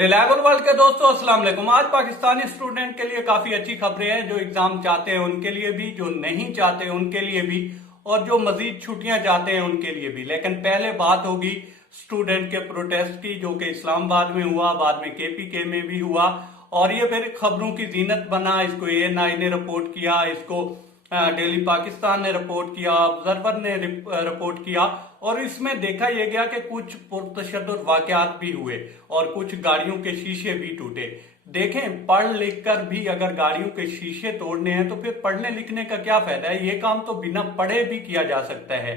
Reliable world के दोस्तों अस्सलाम वालेकुम। आज पाकिस्तानी स्टूडेंट के लिए काफी अच्छी खबरें हैं, जो एग्जाम चाहते हैं उनके लिए भी, जो नहीं चाहते उनके लिए भी, और जो मजीद छुट्टियां चाहते हैं उनके लिए भी। लेकिन पहले बात होगी स्टूडेंट के प्रोटेस्ट की, जो कि इस्लामाबाद में हुआ, बाद में केपीके में भी हुआ, और ये फिर खबरों की जीनत बना। इसको एएनआई ने रिपोर्ट किया, इसको डेली पाकिस्तान ने रिपोर्ट किया, ऑब्जर्वर ने रिपोर्ट किया, और इसमें देखा यह गया कि कुछ पुरतशद्दुद वाकयात भी हुए और कुछ गाड़ियों के शीशे भी टूटे। देखें, पढ़ लिख कर भी अगर गाड़ियों के शीशे तोड़ने हैं तो फिर पढ़ने लिखने का क्या फायदा है। ये काम तो बिना पढ़े भी किया जा सकता है।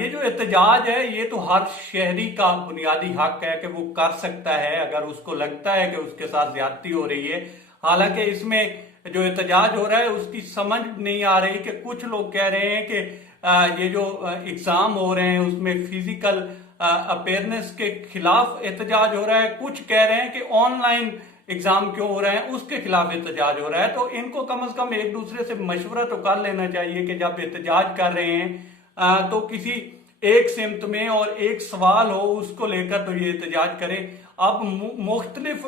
ये जो एहतजाज है, ये तो हर शहरी का बुनियादी हक है कि वो कर सकता है अगर उसको लगता है कि उसके साथ ज्यादती हो रही है। हालांकि इसमें जो एहतजाज हो रहा है उसकी समझ नहीं आ रही कि कुछ लोग कह रहे हैं कि ये जो एग्जाम हो रहे हैं उसमें फिजिकल अपेयरनेस के खिलाफ एहतजाज हो रहा है, कुछ कह रहे हैं कि ऑनलाइन एग्जाम क्यों हो रहे हैं उसके खिलाफ एहतजाज हो रहा है। तो इनको कम से कम एक दूसरे से मशवरा तो कर लेना चाहिए कि जब एहतजाज कर रहे हैं तो किसी एक सिमत में और एक सवाल हो उसको लेकर तो ये एहतजाज करें। अब मुख्तलिफ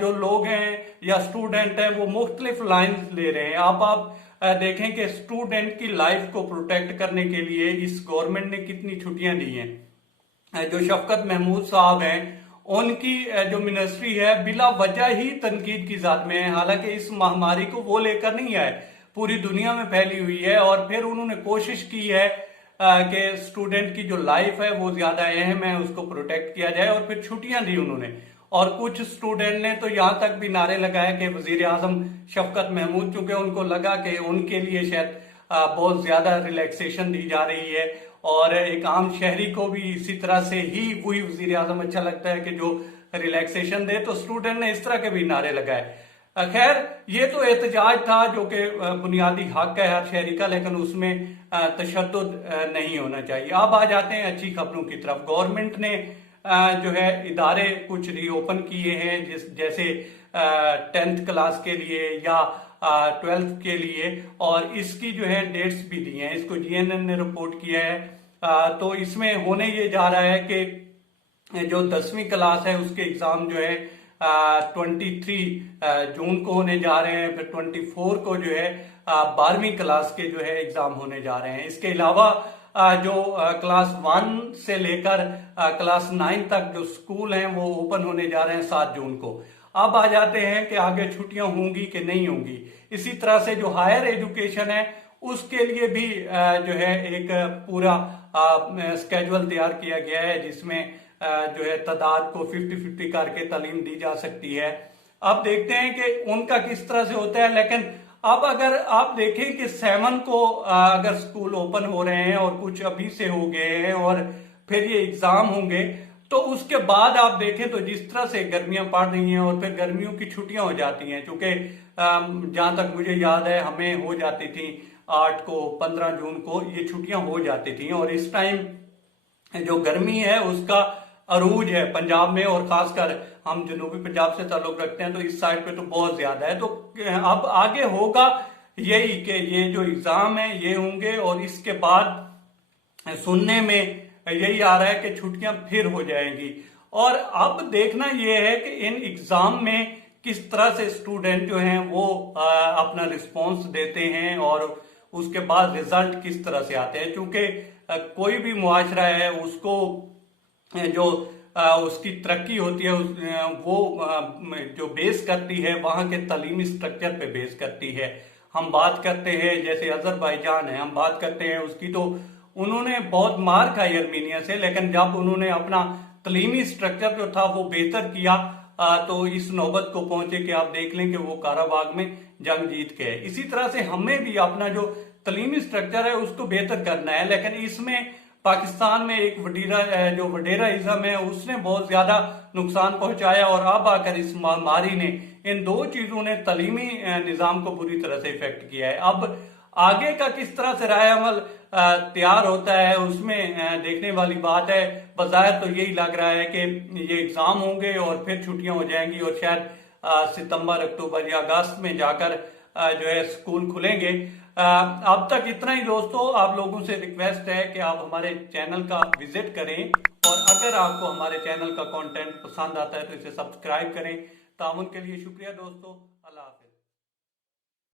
जो लोग हैं या स्टूडेंट हैं वो मुख्तलिफ लाइन ले रहे हैं। आप देखें कि स्टूडेंट की लाइफ को प्रोटेक्ट करने के लिए इस गवर्नमेंट ने कितनी छुट्टियां दी हैं। जो शफकत महमूद साहब हैं उनकी जो मिनिस्ट्री है बिला वजह ही तनकीद की जात में है। हालांकि इस महामारी को वो लेकर नहीं आए, पूरी दुनिया में फैली हुई है, और फिर उन्होंने कोशिश की है कि स्टूडेंट की जो लाइफ है वो ज्यादा अहम है, उसको प्रोटेक्ट किया जाए, और फिर छुट्टियां दी उन्होंने। और कुछ स्टूडेंट ने तो यहां तक भी नारे लगाए कि वजीर आजम शफकत महमूद, चूंकि उनको लगा कि उनके लिए शायद बहुत ज्यादा रिलैक्सेशन दी जा रही है, और एक आम शहरी को भी इसी तरह से ही वही वजीर आजम अच्छा लगता है कि जो रिलैक्सेशन दे, तो स्टूडेंट ने इस तरह के भी नारे लगाए। खैर, ये तो एहतजाज था जो कि बुनियादी हक है हर शहरी का, लेकिन उसमें तशद्दुद नहीं होना चाहिए। अब आ जाते हैं अच्छी खबरों की तरफ। गवर्नमेंट ने जो है इदारे कुछ रीओपन किए हैं, जैसे 10th क्लास के लिए या 12th के लिए, और इसकी जो है डेट्स भी दी हैं। इसको जीएनएन ने रिपोर्ट किया है। तो इसमें होने ये जा रहा है कि जो 10वीं क्लास है उसके एग्जाम जो है 23 जून को होने जा रहे हैं, फिर 24 को जो है 12वीं क्लास के जो है एग्जाम होने जा रहे हैं। इसके अलावा जो क्लास 1 से लेकर क्लास 9 तक जो स्कूल हैं वो ओपन होने जा रहे हैं 7 जून को। अब आ जाते हैं कि आगे छुट्टियां होंगी कि नहीं होंगी। इसी तरह से जो हायर एजुकेशन है उसके लिए भी जो है एक पूरा स्केड्यूल तैयार किया गया है, जिसमें जो है तादाद को 50-50 करके तालीम दी जा सकती है। अब देखते हैं कि उनका किस तरह से होता है। लेकिन अब अगर आप देखें कि 7 को अगर स्कूल ओपन हो रहे हैं और कुछ अभी से हो गए हैं और फिर ये एग्जाम होंगे, तो उसके बाद आप देखें तो जिस तरह से गर्मियां पड़ रही हैं और फिर गर्मियों की छुट्टियां हो जाती हैं, क्योंकि जहां तक मुझे याद है हमें हो जाती थी 8 को, 15 जून को ये छुट्टियां हो जाती थी, और इस टाइम जो गर्मी है उसका अरूज है पंजाब में, और खासकर हम जनूबी पंजाब से ताल्लुक रखते हैं तो इस साइड पे तो बहुत ज्यादा है। तो अब आगे होगा यही कि ये जो एग्जाम है ये होंगे, और इसके बाद सुनने में यही आ रहा है कि छुट्टियां फिर हो जाएंगी। और अब देखना यह है कि इन एग्जाम में किस तरह से स्टूडेंट जो हैं वो अपना रिस्पॉन्स देते हैं, और उसके बाद रिजल्ट किस तरह से आते हैं। क्योंकि कोई भी मुआशरा है उसको जो उसकी तरक्की होती है वो जो बेस करती है वहां के तालीमी स्ट्रक्चर पे बेस करती है। हम बात करते हैं जैसे अजरबैजान है, हम बात करते हैं उसकी, तो उन्होंने बहुत मार खाई आर्मीनिया से, लेकिन जब उन्होंने अपना तालीमी स्ट्रक्चर जो था वो बेहतर किया तो इस नौबत को पहुंचे कि आप देख लें कि वो काराबाग में जंग जीत के। इसी तरह से हमें भी अपना जो तालीमी स्ट्रक्चर है उसको बेहतर करना है। लेकिन इसमें पाकिस्तान में एक जो वडेराइज्म है उसने बहुत ज्यादा नुकसान पहुंचाया, और अब आकर इस महामारी ने, इन दो चीजों ने तालीमी निजाम को बुरी तरह से इफेक्ट किया है। अब आगे का किस तरह से राय अमल तैयार होता है उसमें देखने वाली बात है। बज़ाहिर तो यही लग रहा है कि ये एग्जाम होंगे और फिर छुट्टियां हो जाएंगी, और शायद सितंबर, अक्टूबर या अगस्त में जाकर जो है स्कूल खुलेंगे। अब तक इतना ही दोस्तों। आप लोगों से रिक्वेस्ट है कि आप हमारे चैनल का विजिट करें, और अगर आपको हमारे चैनल का कंटेंट पसंद आता है तो इसे सब्सक्राइब करें। ताउन के लिए शुक्रिया दोस्तों। अल्लाह हाफिज।